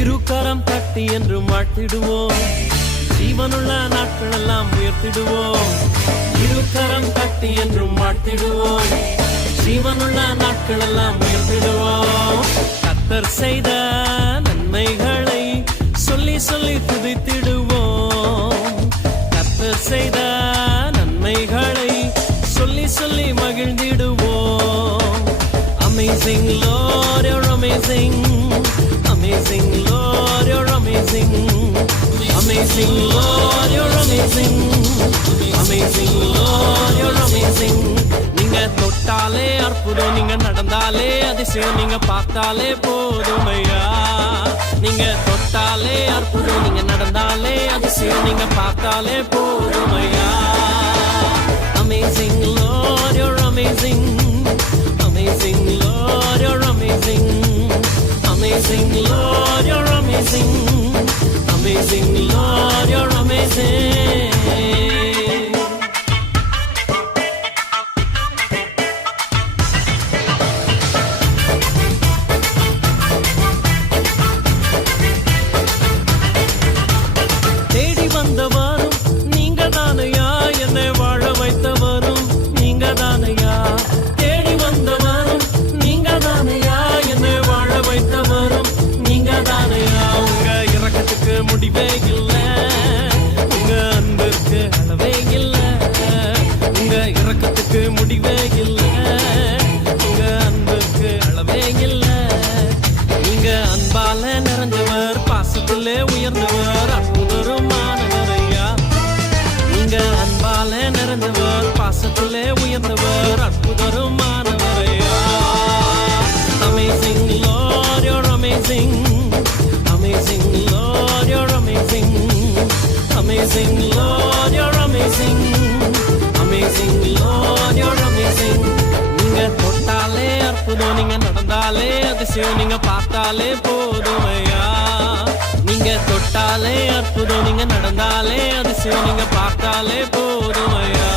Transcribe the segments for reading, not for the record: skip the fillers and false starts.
இருகரம் தட்டி என்று வாழ்த்திடுவோம், ஜீவனுள்ள நாட்கள் எல்லாம் உயர்த்திடுவோம். இருகரம் தட்டி என்றும் வாழ்த்திடுவோம், ஜீவனுள்ள நாட்கள் எல்லாம் உயர்த்திடுவோம். கர்த்தர் செய்த நன்மைகளை சொல்லி சொல்லி துதித்திடுவோம். கர்த்தர் செய்த நன்மைகளை சொல்லி சொல்லி மகிழ்ந்திடுவோம். Amazing Lord, you're amazing. Amazing Lord, you're amazing. Amazing Lord, you're amazing. Amazing Lord, you're amazing. நீங்க தொட்டாலே அற்புதம், நீங்க நடந்தாலே அதிசயம், நீங்க பார்த்தாலே போதுமையா. நீங்க தொட்டாலே அற்புதம், நீங்க நடந்தாலே அதிசயம், நீங்க பார்த்தாலே போதுமையா. Amazing Lord, you're amazing. Amazing Lord, you're amazing. Amazing Lord, you're amazing. Amazing Lord, you're amazing. தேடி வந்தவரும் நீங்க தானையா, என்னை வாழ வைத்தவரும் நீங்க தானையா. தேடி வந்தவரும் நீங்க தானையா, என்னை வாழ வைத்தவரும் நீங்க தானையா. உங்க இரக்கத்துக்கு முடிவே இல்லை, உங்க அன்பிற்கு அளவே இல்லை. உங்க இரக்கத்துக்கு முடிவே இல்லை, உங்க அன்பிற்கு அளவே இல்லை. நீங்க அன்பால நிறைஞ்சவர், பாசத்திலே உயர்ந்தவர், அற்புதருமானவரையா. நீங்க அன்பால நிறைஞ்சவர், பாசத்திலே உயர்ந்தவர், அற்புதருமானவரையா. Amazing Lord, you're amazing. Amazing Lord, you're amazing. Amazing Lord, you're amazing. Amazing Lord, you're amazing. நீங்க தொட்டாலே அற்புதம், நீங்க நடந்தாலே அதிசயம், நீங்க பார்த்தாலே போதுமையா. நீங்க தொட்டாலே அற்புதம், நீங்க நடந்தாலே அதிசயம், நீங்க பார்த்தாலே போதுமையா.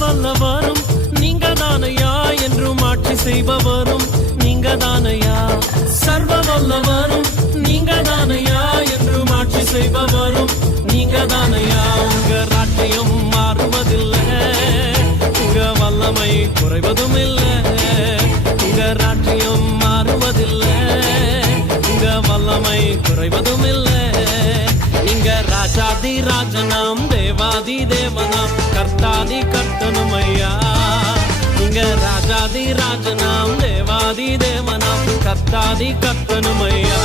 வல்லவரும் நீங்க தானையா, என்றும் ஆட்சி செய்பவரும் நீங்க தானையா. சர்வ வல்லவரும் நீங்க தானையா, என்றும் ஆட்சி செய்பவரும் நீங்க தானையா. உங்க ராஜ்யம் மாறுவதில்லை, உங்க வல்லமை குறைவதும் இல்லை. உங்க ராஜ்யம் மாறுவதில்லை, உங்க வல்லமை குறைவதும் இல்லை. நீங்க ராஜாதி ராஜனாம், தேவாதி தேவனாம், கர்த்தாதி கர்த்தனுமையா. நீங்க ராஜாதி ராஜனாம், தேவாதி தேவனாம், கர்த்தாதி கர்த்தனுமையா.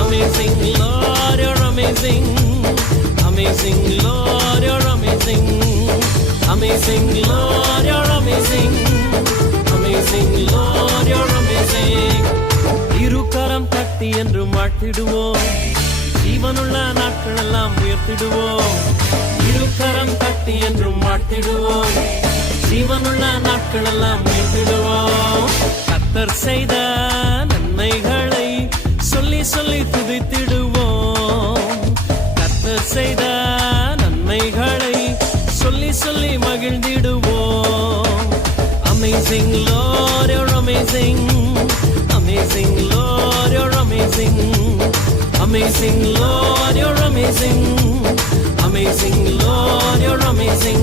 Amazing Lord, you're amazing. Amazing Lord, you're amazing. Amazing Lord, you're amazing. Amazing Lord, you're amazing. இருகரம் தட்டி என்று வாழ்த்திடுவோம், ஜீவனுள்ள நாட்கள் எல்லாம் உயர்த்திடுவோம். இருகரம் தட்டி என்றும் வாழ்த்திடுவோம், ஜீவனுள்ள நாட்கள் எல்லாம் உயர்த்திடுவோம். கர்த்தர் செய்த நன்மைகளை சொல்லி சொல்லி துதித்திடுவோம். கர்த்தர் செய்த நன்மைகளை சொல்லி சொல்லி மகிழ்ந்திடுவோம். Amazing Lord, you're amazing. Amazing Lord, you're amazing. Amazing Lord, you're amazing. Amazing Lord, you're amazing.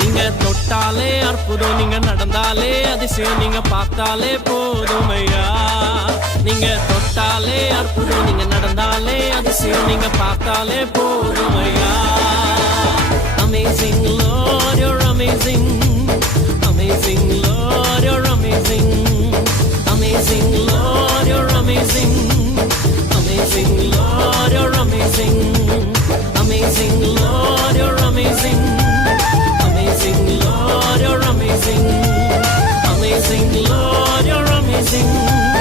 நீங்க தொட்டாலே அற்புதம், நீங்க நடந்தாலே அதிசயம், நீங்க பார்த்தாலே போதுமையா. நீங்க தொட்டாலே அற்புதம், நீங்க நடந்தாலே அதிசயம், நீங்க பார்த்தாலே போதுமையா. Amazing Lord, you're amazing. Amazing Lord, you're amazing. Amazing Lord, you're amazing. Amazing Lord, you're amazing. Amazing Lord, you're amazing. Amazing Lord, you're amazing. Amazing Lord, you're amazing. amazing.